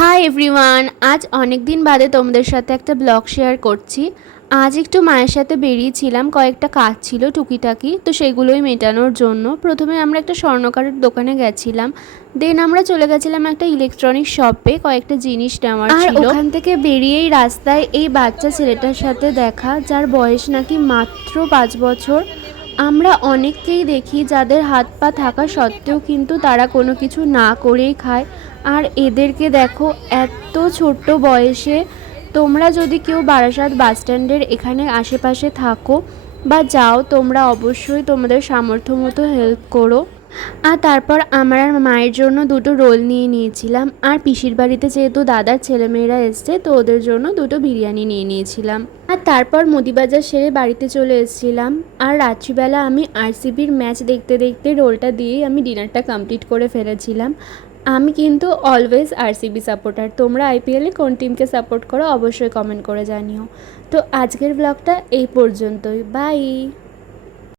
Hi everyone, আজ অনেক দিন বাদে তোমাদের সাথে একটা ব্লগ শেয়ার করছি। আজ একটু মায়ের সাথে বেরিয়েছিলাম, কয়েকটা কাজ ছিল টুকিটাকি, তো সেগুলোই মেটানোর জন্য। প্রথমে আমরা একটা স্বর্ণকারের দোকানে গেছিলাম, দেন আমরা চলে গেছিলাম একটা ইলেকট্রনিক শপে কয়েকটা জিনিস নেওয়ার ছিল। ওখান থেকে বেরিয়েই রাস্তায় এই বাচ্চা ছেলেটার সাথে দেখা, যার বয়স নাকি মাত্র 5 বছর। আমরা অনেককেই দেখি যাদের হাত পা থাকা সত্ত্বেও কিন্তু তারা কোনো কিছু না করেই খায়, আর এদেরকে দেখো এত ছোট্ট বয়সে। তোমরা যদি কেউ বারাসাত বাস স্ট্যান্ডের এখানে আশেপাশে থাকো বা যাও, তোমরা অবশ্যই তোমাদের সামর্থ্য মতো হেল্প করো। আর তারপর আমার আর মায়ের জন্য দুটো রোল নিয়ে নিয়েছিলাম, আর পিসির বাড়িতে যেহেতু দাদার ছেলেমেয়েরা এসছে, তো ওদের জন্য দুটো বিরিয়ানি নিয়ে নিয়েছিলাম। আর তারপর মুদিবাজার সেরে বাড়িতে চলে এসেছিলাম। আর রাত্রিবেলা আমি আরসিবির ম্যাচ দেখতে দেখতে রোলটা দিয়েই আমি ডিনারটা কমপ্লিট করে ফেলেছিলাম। আমি কিন্তু অলওয়েজ আরসিবি সাপোর্টার। তোমরা আইপিএলে কোন টিমকে সাপোর্ট করো অবশ্যই কমেন্ট করে জানিও। তো আজকের ব্লগটা এই পর্যন্তই, বাই।